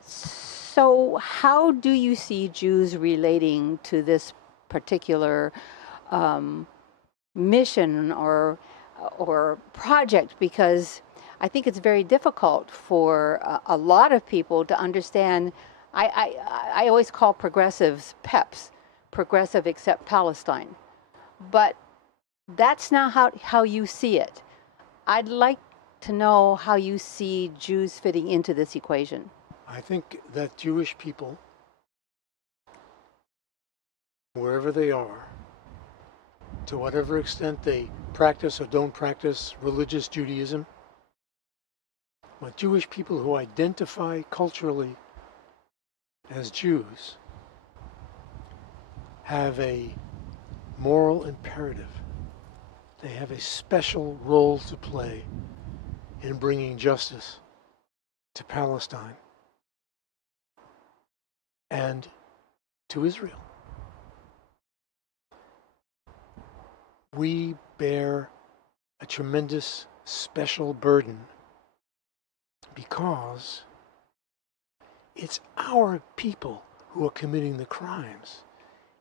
So how do you see Jews relating to this particular um, mission or project? Because I think it's very difficult for a lot of people to understand. I always call progressives PEPs, progressive except Palestine, but that's not how you see it. I'd like to know how you see Jews fitting into this equation. I think that Jewish people, wherever they are, to whatever extent they practice or don't practice religious Judaism, but Jewish people who identify culturally as Jews have a moral imperative. They have a special role to play in bringing justice to Palestine and to Israel. We bear a tremendous special burden because it's our people who are committing the crimes.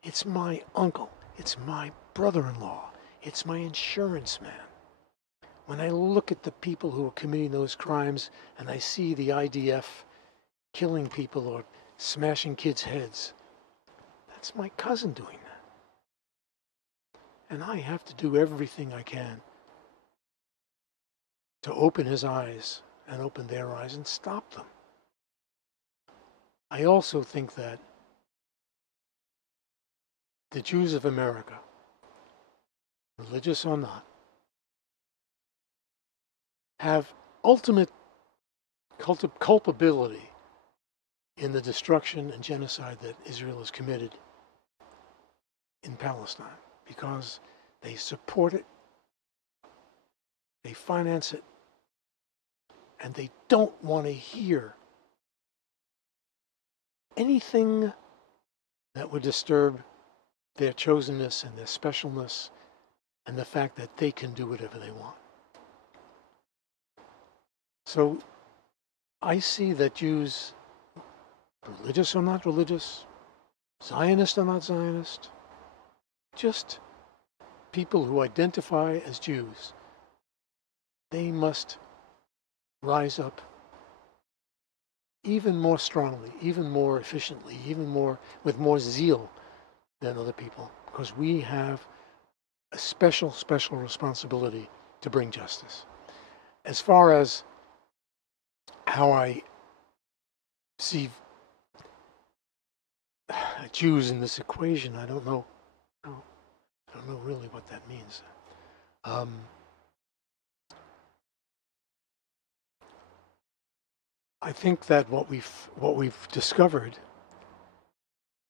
It's my uncle, it's my brother-in-law, it's my insurance man. When I look at the people who are committing those crimes and I see the IDF killing people or smashing kids' heads, that's my cousin doing that. And I have to do everything I can to open his eyes and open their eyes and stop them. I also think that the Jews of America, religious or not, have ultimate culpability in the destruction and genocide that Israel has committed in Palestine because they support it, they finance it, and they don't want to hear anything that would disturb their chosenness and their specialness and the fact that they can do whatever they want. So I see that Jews, religious or not religious, Zionist or not Zionist, just people who identify as Jews, they must rise up even more strongly, even more efficiently, even more with more zeal than other people, because we have a special responsibility to bring justice. As far as how I see Jews in this equation, I don't know. I don't know really what that means. I think that what we've discovered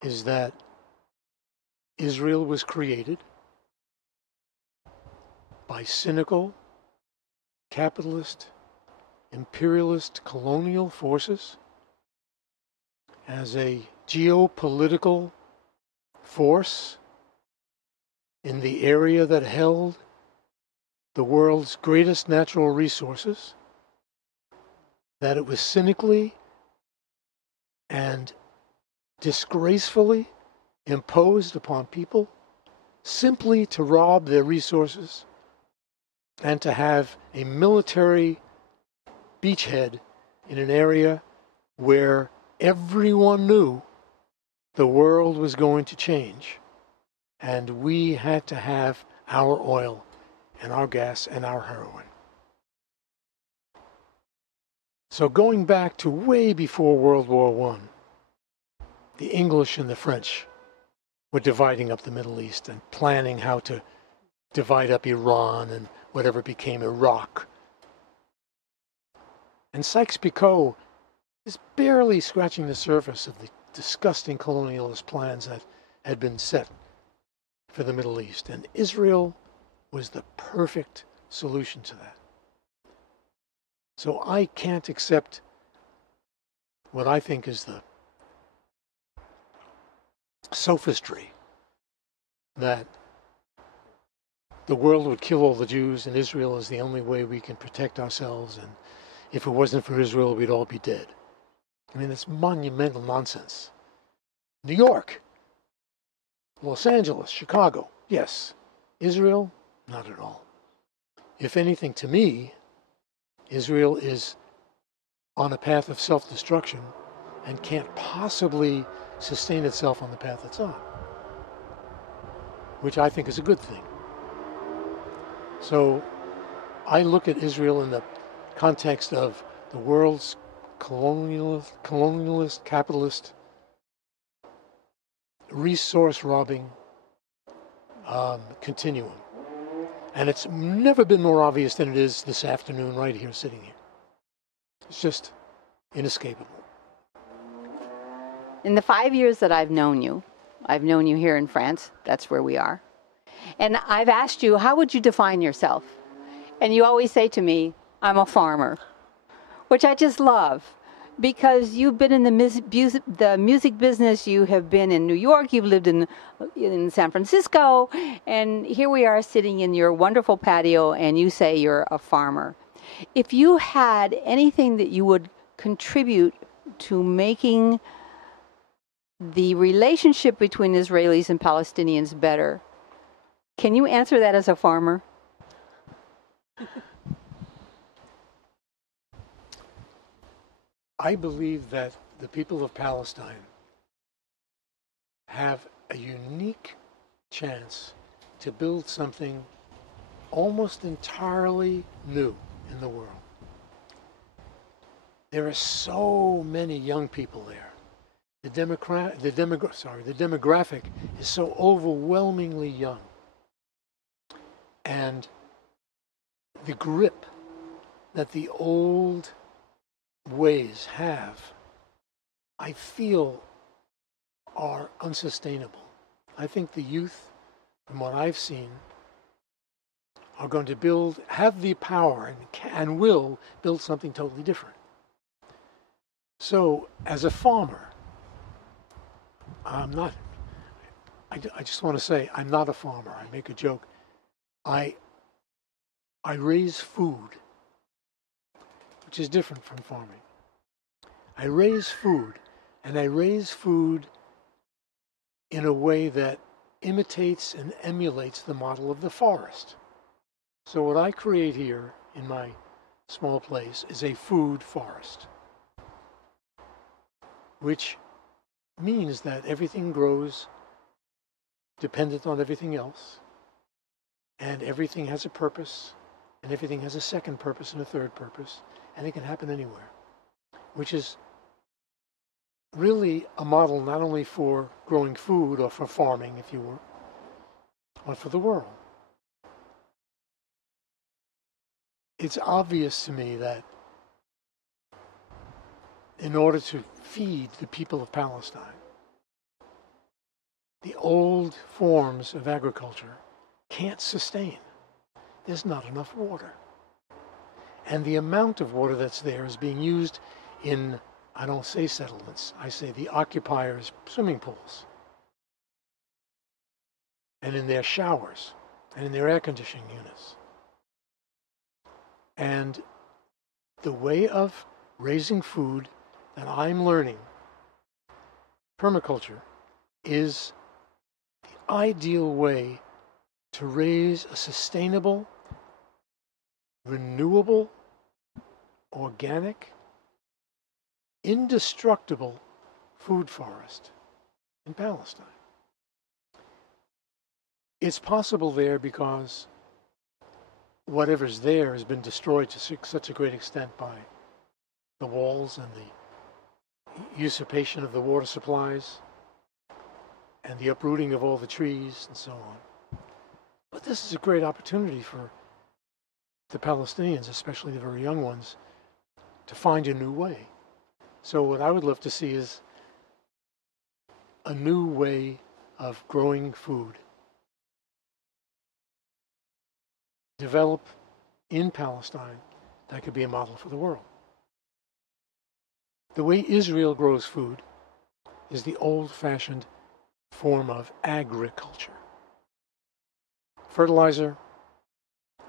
is that Israel was created by cynical, capitalist, imperialist, colonial forces as a geopolitical force in the area that held the world's greatest natural resources, that it was cynically and disgracefully imposed upon people simply to rob their resources and to have a military beachhead in an area where everyone knew the world was going to change and we had to have our oil and our gas and our heroin. So going back to way before World War I, the English and the French were dividing up the Middle East and planning how to divide up Iran and whatever became Iraq. And Sykes-Picot is barely scratching the surface of the disgusting colonialist plans that had been set for the Middle East. And Israel was the perfect solution to that. So I can't accept what I think is the sophistry that the world would kill all the Jews and Israel is the only way we can protect ourselves, and if it wasn't for Israel, we'd all be dead. I mean, it's monumental nonsense. New York, Los Angeles, Chicago, yes. Israel, not at all. If anything, to me, Israel is on a path of self-destruction and can't possibly sustain itself on the path it's on, which I think is a good thing. So I look at Israel in the context of the world's colonialist, capitalist, resource robbing continuum. And it's never been more obvious than it is this afternoon right here, sitting here. It's just inescapable. In the 5 years that I've known you here in France, that's where we are, and I've asked you, how would you define yourself? And you always say to me, I'm a farmer, which I just love, because you've been in the music business, you have been in New York, you've lived in San Francisco, and here we are sitting in your wonderful patio, and you say you're a farmer. If you had anything that you would contribute to making the relationship between Israelis and Palestinians better, can you answer that as a farmer? I believe that the people of Palestine have a unique chance to build something almost entirely new in the world. There are so many young people there. The demographic is so overwhelmingly young. And the grip that the old ways have, I feel, are unsustainable. I think the youth, from what I've seen, are going to have the power and will build something totally different. So, as a farmer, I just want to say, I'm not a farmer. I make a joke. I raise food, which is different from farming. I raise food, and I raise food in a way that imitates and emulates the model of the forest. So what I create here in my small place is a food forest, which means that everything grows dependent on everything else, and everything has a purpose, and everything has a second purpose and a third purpose, and it can happen anywhere, which is really a model not only for growing food or for farming, if you were, but for the world. It's obvious to me that in order to feed the people of Palestine, the old forms of agriculture can't sustain. There's not enough water. And the amount of water that's there is being used in, I don't say settlements, I say the occupiers' swimming pools, and in their showers, and in their air conditioning units. And the way of raising food that I'm learning, permaculture, is the ideal way to raise a sustainable, renewable, organic, indestructible food forest in Palestine. It's possible there because whatever's there has been destroyed to such a great extent by the walls and the usurpation of the water supplies and the uprooting of all the trees and so on. But this is a great opportunity for the Palestinians, especially the very young ones, to find a new way. So what I would love to see is a new way of growing food develop in Palestine that could be a model for the world. The way Israel grows food is the old-fashioned form of agriculture. Fertilizer,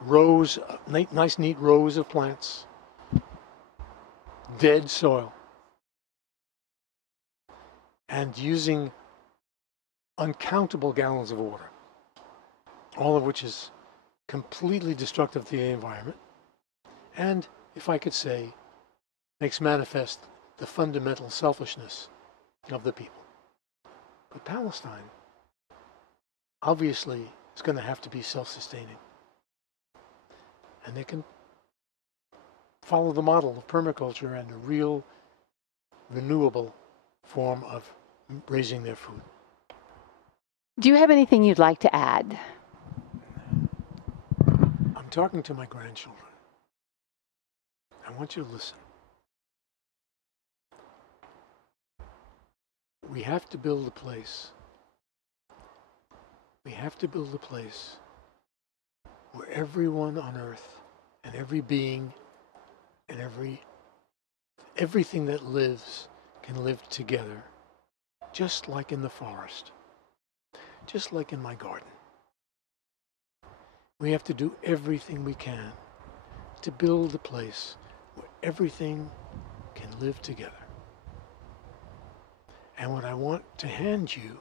rows, nice neat rows of plants, dead soil. and using uncountable gallons of water, all of which is completely destructive to the environment, and, if I could say, makes manifest the fundamental selfishness of the people. But Palestine, obviously, is going to have to be self-sustaining. And they can follow the model of permaculture and a real renewable form of raising their food. Do you have anything you'd like to add? I'm talking to my grandchildren. I want you to listen. We have to build a place. We have to build a place where everyone on earth and every being and everything that lives can live together, just like in the forest, just like in my garden. We have to do everything we can to build a place where everything can live together. And what I want to hand you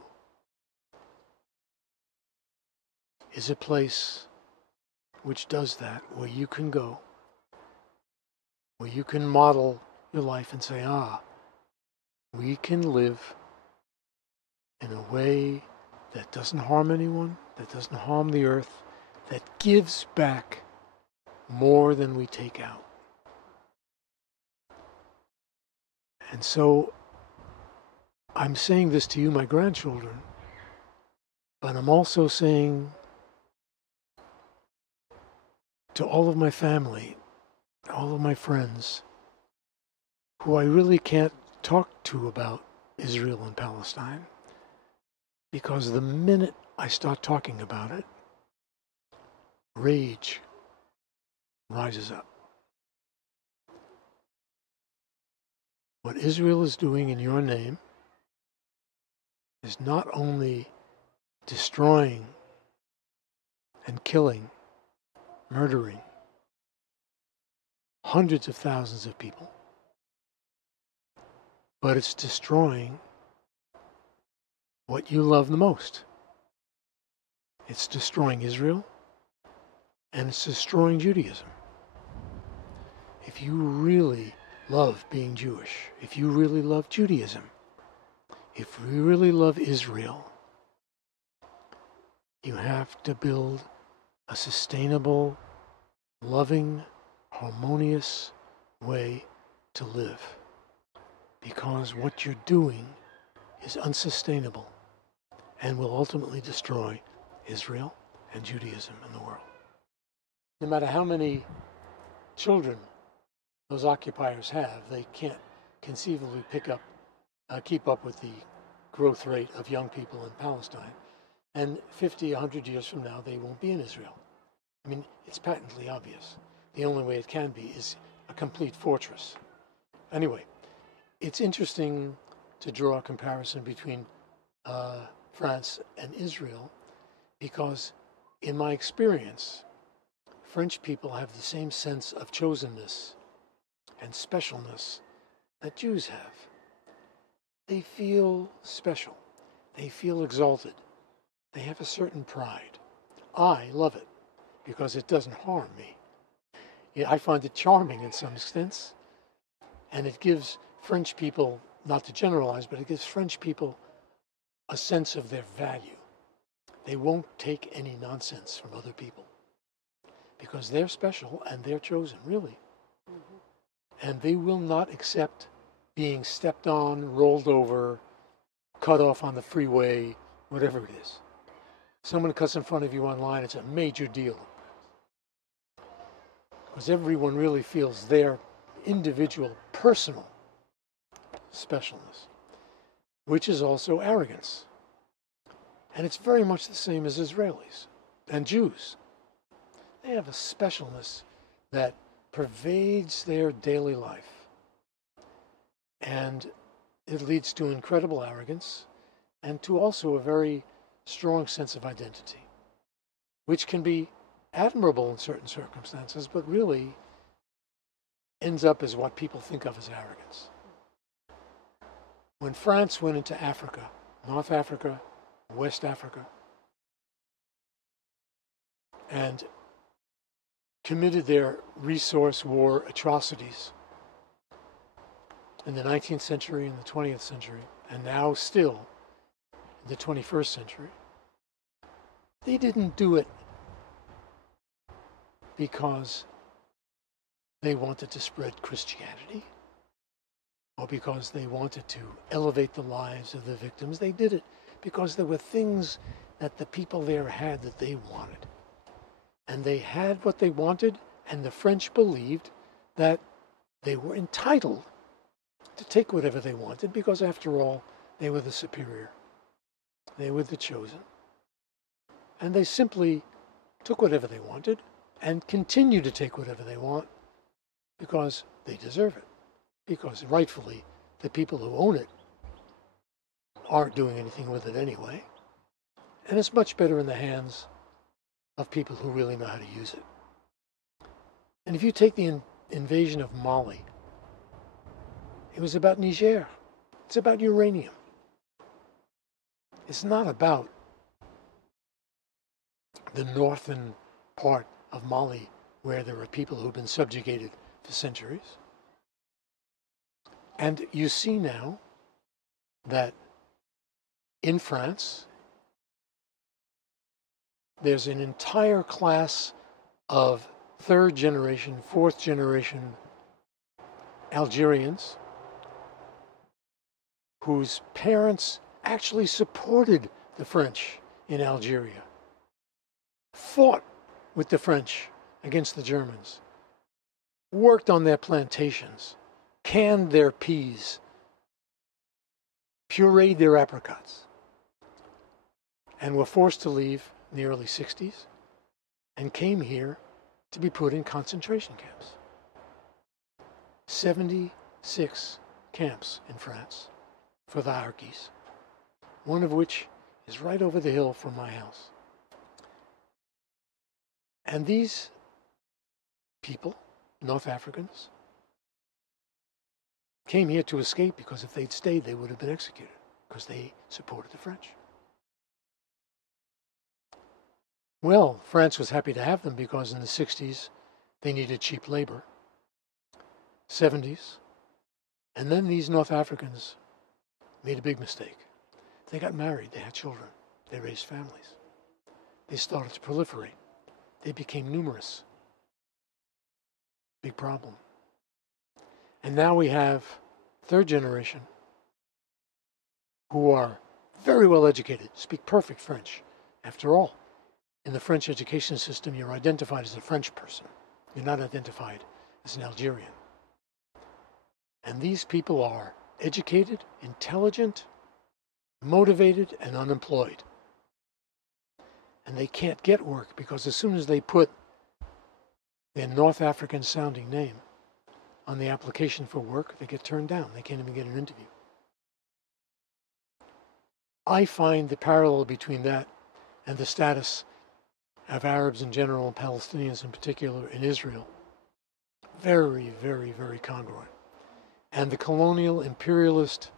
is a place which does that, where you can go, where you can model your life and say, we can live in a way that doesn't harm anyone, that doesn't harm the earth, that gives back more than we take out. And so I'm saying this to you, my grandchildren, but I'm also saying to all of my family, all of my friends, who I really can't talk to about Israel and Palestine, because the minute I start talking about it, rage rises up. What Israel is doing in your name is not only destroying and killing, murdering hundreds of thousands of people, but it's destroying what you love the most. It's destroying Israel, and it's destroying Judaism. If you really love being Jewish, if you really love Judaism, if you really love Israel, you have to build a sustainable, loving, harmonious way to live. Because what you're doing is unsustainable and will ultimately destroy Israel and Judaism in the world. No matter how many children those occupiers have, they can't conceivably keep up with the growth rate of young people in Palestine. And 50, 100 years from now, they won't be in Israel. I mean, it's patently obvious. The only way it can be is a complete fortress. Anyway, it's interesting to draw a comparison between France and Israel, because in my experience, French people have the same sense of chosenness and specialness that Jews have. They feel special. They feel exalted. They have a certain pride. I love it because it doesn't harm me. I find it charming in some extents, and it gives French people, not to generalize, but it gives French people a sense of their value. They won't take any nonsense from other people because they're special and they're chosen, really. Mm-hmm. And they will not accept being stepped on, rolled over, cut off on the freeway, whatever it is. Someone cuts in front of you online, it's a major deal. Because everyone really feels their individual, personal specialness, which is also arrogance. And it's very much the same as Israelis and Jews. They have a specialness that pervades their daily life. And it leads to incredible arrogance and to also a very strong sense of identity, which can be admirable in certain circumstances, but really ends up as what people think of as arrogance. When France went into Africa, North Africa, West Africa, and committed their resource war atrocities in the 19th century and the 20th century, and now still in the 21st century, they didn't do it because they wanted to spread Christianity or because they wanted to elevate the lives of the victims. They did it because there were things that the people there had that they wanted. And they had what they wanted, and the French believed that they were entitled to take whatever they wanted because, after all, they were the superior. They were the chosen. And they simply took whatever they wanted and continue to take whatever they want because they deserve it. Because rightfully, the people who own it aren't doing anything with it anyway. And it's much better in the hands of people who really know how to use it. And if you take the invasion of Mali, it was about Niger. It's about uranium. It's not about the northern part of Mali where there are people who've been subjugated for centuries. And you see now that in France, there's an entire class of third generation, fourth generation Algerians whose parents actually supported the French in Algeria, fought with the French against the Germans, worked on their plantations, canned their peas, pureed their apricots, and were forced to leave in the early 60s and came here to be put in concentration camps. 76 camps in France for the Harkis, one of which is right over the hill from my house. And these people, North Africans, came here to escape because if they'd stayed, they would have been executed because they supported the French. Well, France was happy to have them because in the 60s, they needed cheap labor. 70s, and then these North Africans made a big mistake. They got married, they had children, they raised families. They started to proliferate. They became numerous. Big problem. And now we have third generation who are very well educated, speak perfect French. After all, in the French education system, you're identified as a French person. You're not identified as an Algerian. And these people are educated, intelligent, motivated, and unemployed. And they can't get work because as soon as they put their North African sounding name on the application for work, they get turned down. They can't even get an interview. I find the parallel between that and the status of Arabs in general and Palestinians in particular in Israel very, very, very congruent. And the colonial imperialist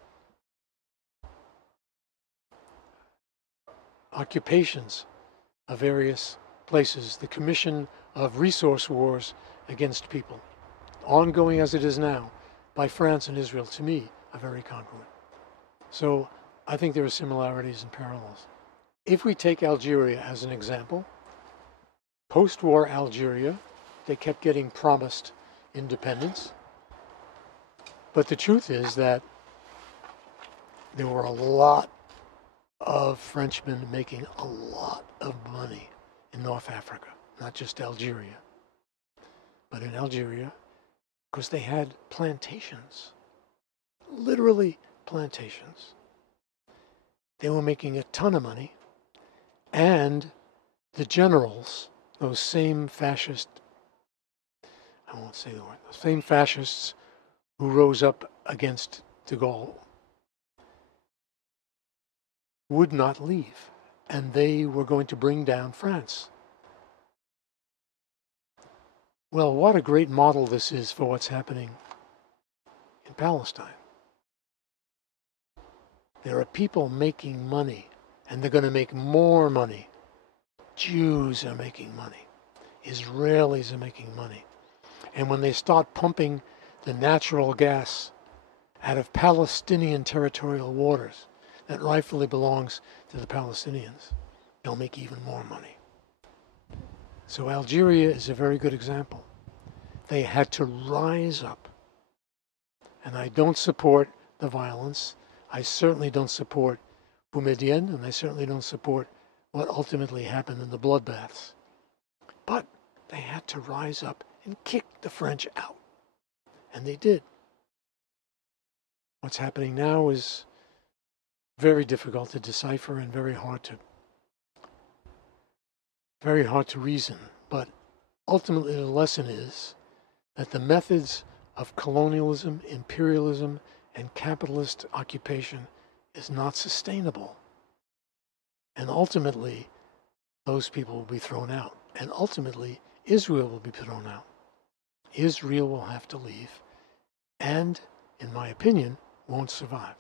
occupations of various places, the commission of resource wars against people, ongoing as it is now by France and Israel, to me, are very congruent. So I think there are similarities and parallels. If we take Algeria as an example, post-war Algeria, they kept getting promised independence. But the truth is that there were a lot of Frenchmen making a lot of money in North Africa, not just Algeria, but in Algeria, because they had plantations, literally plantations. They were making a ton of money, and the generals, those same fascist, I won't say the word, those same fascists who rose up against de Gaulle would not leave, and they were going to bring down France. Well, what a great model this is for what's happening in Palestine. There are people making money, and they're going to make more money. Jews are making money. Israelis are making money. And when they start pumping the natural gas out of Palestinian territorial waters that rightfully belongs to the Palestinians, they'll make even more money. So Algeria is a very good example. They had to rise up. And I don't support the violence. I certainly don't support Boumediene, and I certainly don't support what ultimately happened in the bloodbaths. But they had to rise up and kick the French out. And they did. What's happening now is very difficult to decipher and very hard to reason. But ultimately the lesson is that the methods of colonialism, imperialism, and capitalist occupation is not sustainable. And ultimately, those people will be thrown out. And ultimately, Israel will be thrown out. Israel will have to leave and, in my opinion, won't survive.